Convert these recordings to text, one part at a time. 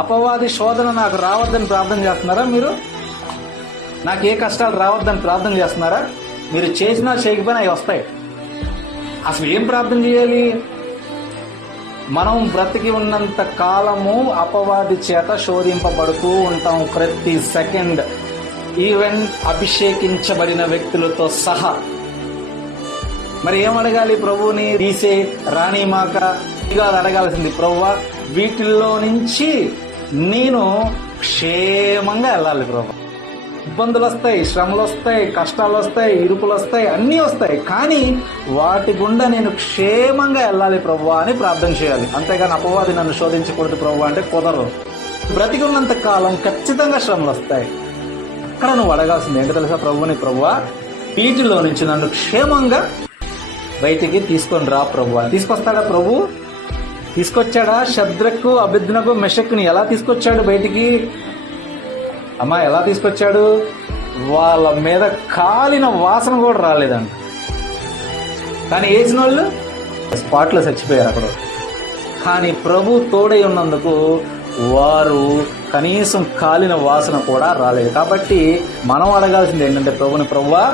అపవాది శోధన నాకు రావద్దని ప్రార్థన చేస్తున్నారా? మీరు నాకు ఏ కష్టాలు రావద్దని ప్రార్థన చేస్తున్నారా? మీరు చేసినా చేయకపోయినా అవి వస్తాయి. అసలు ఏం ప్రార్థన చేయాలి? మనం బ్రతికి ఉన్నంత కాలము అపవాది చేత శోధింపబడుతూ ఉంటాం ప్రతి సెకండ్, ఈవెన్ అభిషేకించబడిన వ్యక్తులతో సహా. మరి ఏం అడగాలి? ప్రభువుని తీసే రాణి మాక కాదు అడగాల్సింది, ప్రభువా వీటిల్లో నుంచి నేను క్షేమంగా వెళ్ళాలి ప్రభు. ఇబ్బందులు వస్తాయి, శ్రమలు వస్తాయి, కష్టాలు వస్తాయి, ఇరుకులు వస్తాయి, అన్నీ వస్తాయి, కానీ వాటి గుండా నేను క్షేమంగా వెళ్ళాలి ప్రభువా అని ప్రార్థన చేయాలి. అంతేగాని అపవాది నన్ను శోధించకూడదు ప్రభువా అంటే కుదరదు. బ్రతికి ఉన్నంత కాలం ఖచ్చితంగా శ్రమలు వస్తాయి. అక్కడ నువ్వు అడగాల్సింది ఏంటో తెలుసా? ప్రభువుని, ప్రభువా వీటిలో నుంచి నన్ను క్షేమంగా బయటికి తీసుకొని రా ప్రభువా. తీసుకొస్తాడా ప్రభు? తీసుకొచ్చాడా? శద్రకు, అబేద్నెగో, మెషక్ని ఎలా తీసుకొచ్చాడు బయటికి? అమ్మా ఎలా తీసుకొచ్చాడు? వాళ్ళ మీద కాలిన వాసన కూడా రాలేదంట. కానీ వేసిన వాళ్ళు స్పాట్లో చచ్చిపోయారు అక్కడ. కానీ ప్రభు తోడై ఉన్నందుకు వారు కనీసం కాలిన వాసన కూడా రాలేదు. కాబట్టి మనం అడగాల్సింది ఏంటంటే ప్రభుని, ప్రభువా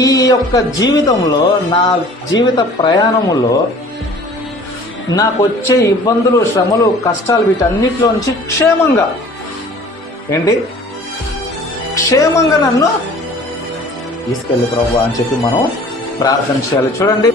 ఈ యొక్క జీవితంలో, నా జీవిత ప్రయాణములో నాకు వచ్చే ఇబ్బందులు, శ్రమలు, కష్టాలు వీటన్నిటిలో నుంచి క్షేమంగా క్షేమంగా నన్ను తీసుకెళ్ళి ప్రభువా అని చెప్పి మనం ప్రార్థన చేయాలి. చూడండి.